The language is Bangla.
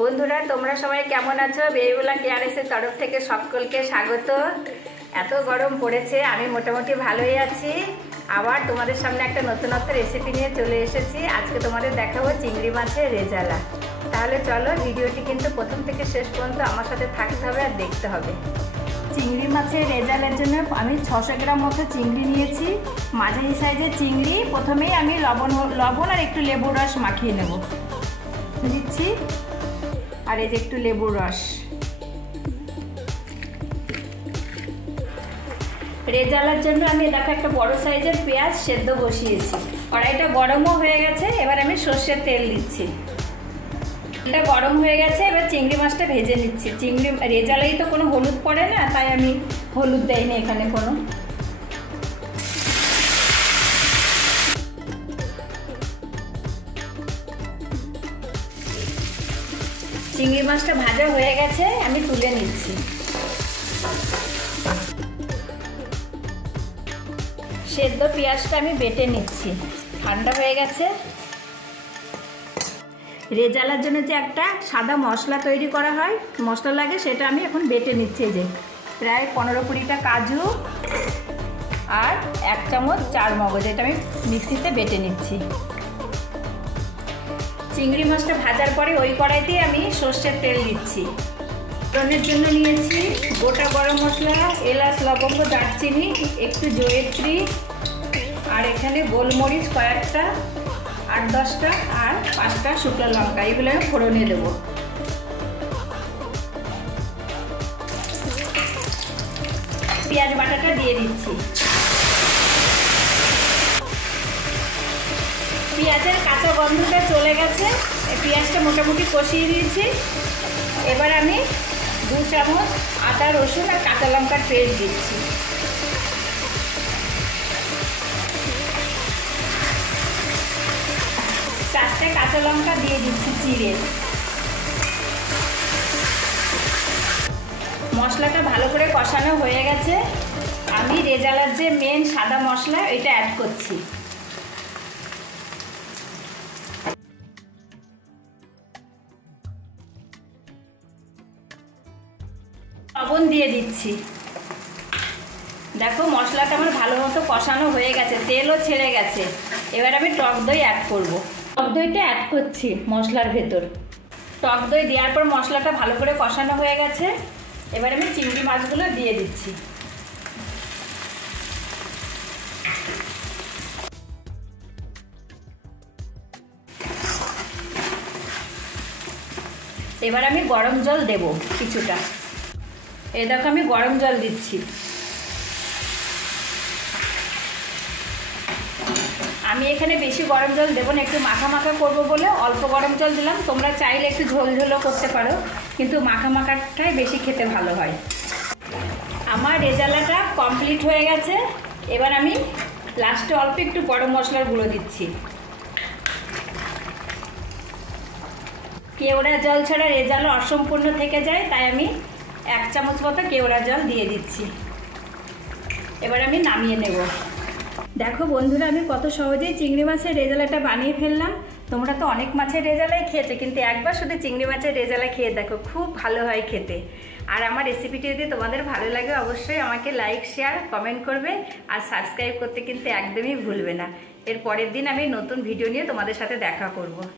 বন্ধুরা তোমরা সবাই কেমন আছো? বেবিবুলা কেয়ারএসের তরফ থেকে সকলকে স্বাগত। এত গরম পড়েছে, আমি মোটামুটি ভালোই আছি। আবার তোমাদের সামনে একটা নতুনত্ব রেসিপি নিয়ে চলে এসেছি। আজকে তোমাদের দেখাবো চিংড়ি মাছের রেজালা। তাহলে চলো, ভিডিওটি কিন্তু প্রথম থেকে শেষ পর্যন্ত আমার সাথে থাকতে হবে আর দেখতে হবে। চিংড়ি মাছের রেজালার জন্য আমি 600 গ্রাম মতো চিংড়ি নিয়েছি, মাঝারি সাইজের চিংড়ি। প্রথমেই আমি লবণ আর একটু লেবুর রস মাখিয়ে নেব দিচ্ছি, আর এই যে একটু লেবুর রস। রেজালার জন্য আমি দেখো একটা বড় সাইজের পেঁয়াজ সেদ্ধ বসিয়েছি। কড়াইটা গরমও হয়ে গেছে, এবার আমি সর্ষের তেল দিচ্ছি। তেলটা গরম হয়ে গেছে, এবার চিংড়ি মাছটা ভেজে নিচ্ছি। চিংড়ি রেজালাই তো কোনো হলুদ পড়ে না, তাই আমি হলুদ দেইনি এখানে কোনো। চিংড়ি মাছটা ভাজা হয়ে গেছে, আমি তুলে নিচ্ছি। সেদ্ধ পেঁয়াজটা আমি বেটে নিচ্ছি, ঠান্ডা হয়ে গেছে। রেজালার জন্য যে একটা সাদা মশলা তৈরি করা হয়, মশলা লাগে, সেটা আমি এখন বেটে নিচ্ছি। যে প্রায় 15-20টা কাজু আর 1 চামচ চারমগজ, এটা আমি মিক্সিতে বেটে নিচ্ছি। চিংড়ি মাছটা ভাজার পরে ওই কড়াইতেই আমি সর্ষের তেল দিচ্ছি। ফোড়নের জন্য নিয়েছি গোটা গরম মশলা, এলাচ, লবঙ্গ, দারচিনি, একটু জয়িত্রী, আর এখানে গোলমরিচ কয়েকটা, 8-10টা, আর 5টা শুকনো লঙ্কা। এগুলো আমি ফোড়নে দেবো। পেঁয়াজ বাটাটা দিয়ে দিচ্ছি। পেঁয়াজের কাঁচা গন্ধটা চলে গেছে, পেঁয়াজটা মোটামুটি কষিয়ে দিয়েছি। এবার আমি 2 চামচ আদা, রসুন আর কাঁচা লঙ্কার পেস্ট দিচ্ছি। চারটে কাঁচা লঙ্কা দিয়ে দিচ্ছি চিড়ে। মশলাটা ভালো করে কষানো হয়ে গেছে, আমি রেজালার যে মেন সাদা মশলা এটা অ্যাড করছি। লবণ দিয়ে দিচ্ছি। দেখো মশলাটা আমার ভালো মতো কষানো হয়ে গেছে, তেলও ছেড়ে গেছে। এবার আমি টক দই অ্যাড করব। টক দইটা অ্যাড করছি মশলার ভেতর। টক দই দেওয়ার পর মশলাটা ভালো করে কষানো হয়ে গেছে। এবার আমি চিংড়ি মাছগুলো দিয়ে দিচ্ছি। এবার আমি গরম জল দেব কিছুটা। এই দেখো আমি গরম জল দিচ্ছি। আমি এখানে বেশি গরম জল দেবো না, একটু মাখা মাখা করবো বলে অল্প গরম জল দিলাম। তোমরা চাইলে একটু ঝোল ঝোলও করতে পারো, কিন্তু মাখা মাখাটাই বেশি খেতে ভালো হয়। আমার রেজালাটা কমপ্লিট হয়ে গেছে। এবার আমি লাস্টে অল্প একটু গরম মশলার গুঁড়ো দিচ্ছি। কেওড়া জল ছাড়া রেজালা অসম্পূর্ণ থেকে যায়, তাই আমি 1 চামচ মতো কেওড়া জল দিয়ে দিচ্ছি। এবার আমি নামিয়ে নেব। দেখো বন্ধুরা, আমি কত সহজেই চিংড়ি মাছের রেজালাটা বানিয়ে ফেললাম। তোমরা তো অনেক মাছের রেজালাই খেয়েছো, কিন্তু একবার শুধু চিংড়ি মাছের রেজালা খেয়ে দেখো, খুব ভালো হয় খেতে। আর আমার রেসিপিটি যদি তোমাদের ভালো লাগে, অবশ্যই আমাকে লাইক, শেয়ার, কমেন্ট করবে, আর সাবস্ক্রাইব করতে কিন্তু একদমই ভুলবে না। এর পরের দিন আমি নতুন ভিডিও নিয়ে তোমাদের সাথে দেখা করব।